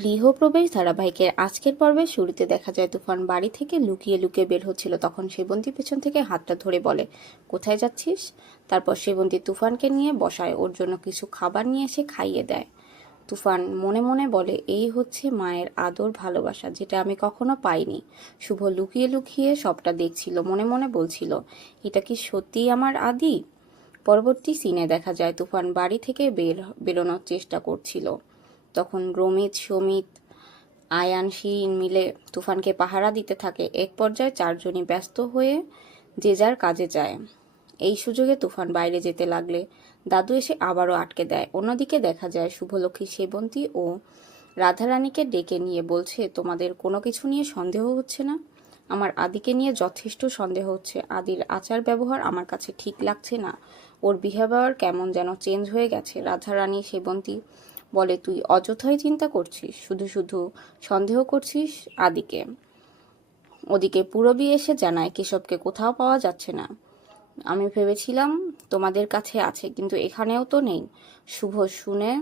গৃহপ্রবেশ ধারাবাহিকের আজকের পর্বে শুরুতে দেখা যায় তুফান বাড়ি থেকে লুকিয়ে লুকিয়ে বের হচ্ছিল। তখন সেবন্তী পেছন থেকে হাতটা ধরে বলে, কোথায় যাচ্ছিস? তারপর সেবন্তী তুফানকে নিয়ে বসায়, ওর জন্য কিছু খাবার নিয়ে এসে খাইয়ে দেয়। তুফান মনে মনে বলে, এই হচ্ছে মায়ের আদর ভালোবাসা, যেটা আমি কখনো পাইনি। শুভ লুকিয়ে লুকিয়ে সবটা দেখছিল, মনে মনে বলছিল, এটা কি সত্যিই আমার আদি? পরবর্তী সিনে দেখা যায় তুফান বাড়ি থেকে বেরোনোর চেষ্টা করছিল। তখন রমিত, সমিত, আয়ান, শিরিন মিলে তুফানকে পাহারা দিতে থাকে। এক পর্যায়ে চারজনই ব্যস্ত হয়ে যে যার কাজে যায়। এই সুযোগে তুফান বাইরে যেতে লাগলে দাদু এসে আবারও আটকে দেয়। অন্যদিকে দেখা যায় শুভলক্ষ্মী সেবন্তী ও রাধারানীকে ডেকে নিয়ে বলছে, তোমাদের কোনো কিছু নিয়ে সন্দেহ হচ্ছে না? আমার আদিকে নিয়ে যথেষ্ট সন্দেহ হচ্ছে। আদির আচার ব্যবহার আমার কাছে ঠিক লাগছে না, ওর বিহেভিয়ার কেমন যেন চেঞ্জ হয়ে গেছে। রাধারানী সেবন্তী বলে, তুই অযথাই চিন্তা করছিস, শুধু শুধু সন্দেহ করছিস আদিকে। ওদিকে পুরবী এসে জানায়, কেশবকে কোথাও পাওয়া যাচ্ছে না। আমি ভেবেছিলাম তোমাদের কাছে আছে, কিন্তু এখানেও তো নেই। শুভ শুনে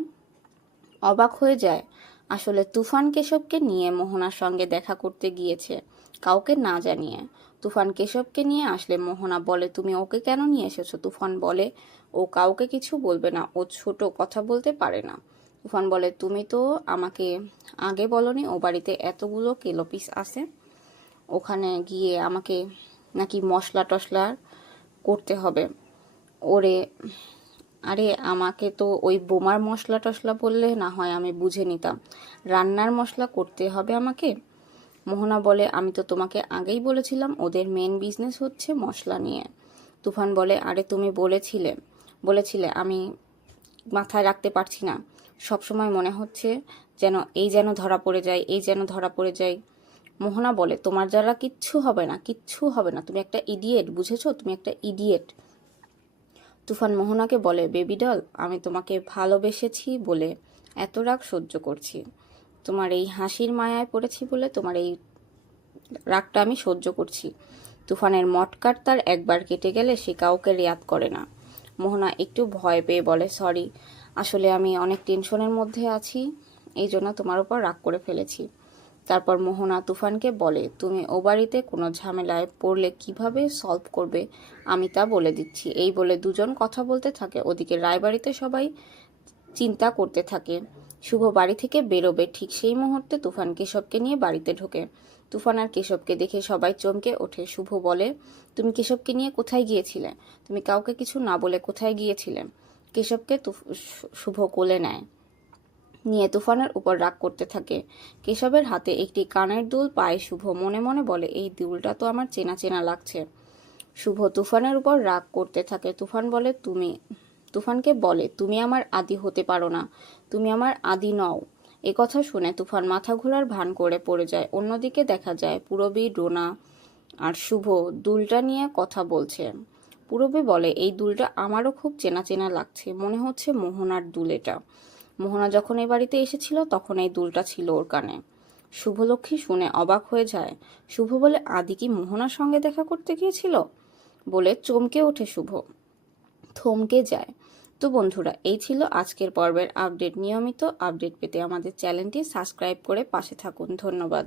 অবাক হয়ে যায়। আসলে তুফান কেশবকে নিয়ে মোহনার সঙ্গে দেখা করতে গিয়েছে, কাউকে না জানিয়ে। তুফান কেশবকে নিয়ে আসলে মোহনা বলে, তুমি ওকে কেন নিয়ে এসেছো? তুফান বলে, ও কাউকে কিছু বলবে না, ও ছোট, কথা বলতে পারে না। তুফান বলে, তুমি তো আমাকে আগে বলনি ও বাড়িতে এতগুলো কিলো পিস আছে, ওখানে গিয়ে আমাকে নাকি মশলা টশলা করতে হবে। ওরে, আরে আমাকে তো ওই বোমার মশলা টশলা বললে না হয় আমি বুঝে নিতাম, রান্নার মশলা করতে হবে আমাকে? মোহনা বলে, আমি তো তোমাকে আগেই বলেছিলাম ওদের মেন বিজনেস হচ্ছে মশলা নিয়ে। তুফান বলে, আরে তুমি বলেছিলে বলেছিলে আমি মাথায় রাখতে পারছি না, সবসময় মনে হচ্ছে যেন ধরা পড়ে যায়, এই যেন ধরা পড়ে যায়। মোহনা বলে, তোমার দ্বারা কিচ্ছু হবে না, কিচ্ছু হবে না, তুমি একটা ইডিয়েট, বুঝেছো? তুমি একটা ইডিয়েট। তুফান মোহনাকে বলে, বেবি ডল, আমি তোমাকে ভালোবেসেছি বলে এত রাগ সহ্য করছি, তোমার এই হাসির মায়ায় পড়েছি বলে তোমার এই রাগটা আমি সহ্য করছি। তুফানের মটকার তার একবার কেটে গেলে সে কাউকে রেয়াত করে না। মোহনা একটু ভয় পেয়ে বলে, সরি, আসলে আমি অনেক টেনশনের মধ্যে আছি, এই জন্য তোমার উপর রাগ করে ফেলেছি। তারপর মোহনা তুফানকে বলে, তুমি ও বাড়িতে কোনো ঝামেলায় পড়লে কিভাবে সলভ করবে আমি তা বলে দিচ্ছি। এই বলে দুজন কথা বলতে থাকে। ওদিকে রায়বাড়িতে সবাই চিন্তা করতে থাকে শুভ বাড়ি থেকে বেরোবে। ঠিক সেই মুহূর্তে তুফান কেশবকে নিয়ে বাড়িতে ঢোকে। তুফান আর কেশবকে দেখে সবাই চমকে ওঠে। শুভ বলে, তুমি কেশবকে নিয়ে কোথায় গিয়েছিলে? তুমি কাউকে কিছু না বলে কোথায় গিয়েছিলে? কেশবকে শুভ কোলে নেয়, নিয়ে তুফানের উপর রাগ করতে থাকে। কেশবের হাতে একটি কানের দুল পায় শুভ। মনে মনে বলে, এই দুলটা তো আমার চেনা চেনা লাগছে। শুভ তুফানের উপর রাগ করতে থাকে। তুফানকে বলে, তুমি আমার আদি হতে পারো না, তুমি আমার আদি নও। কথা শুনে তুফান মাথা ঘোরার ভান করে পড়ে যায়। অন্যদিকে দেখা যায় পুরবী, ডোনা আর শুভ দুলটা নিয়ে কথা বলছে। পুরবী বলে, এই দুলটা আমারও খুব চেনা চেনা লাগছে, মনে হচ্ছে মোহনার দুল এটা। মোহনা যখন এই বাড়িতে এসেছিল তখন এই দুলটা ছিল ওর কানে। শুভলক্ষ্মী শুনে অবাক হয়ে যায়। শুভ বলে, আদি কি মোহনার সঙ্গে দেখা করতে গিয়েছিল? বলে চমকে ওঠে শুভ, থমকে যায়। তো বন্ধুরা, এই ছিল আজকের পর্বের আপডেট। নিয়মিত আপডেট পেতে আমাদের চ্যানেলটি সাবস্ক্রাইব করে পাশে থাকুন। ধন্যবাদ।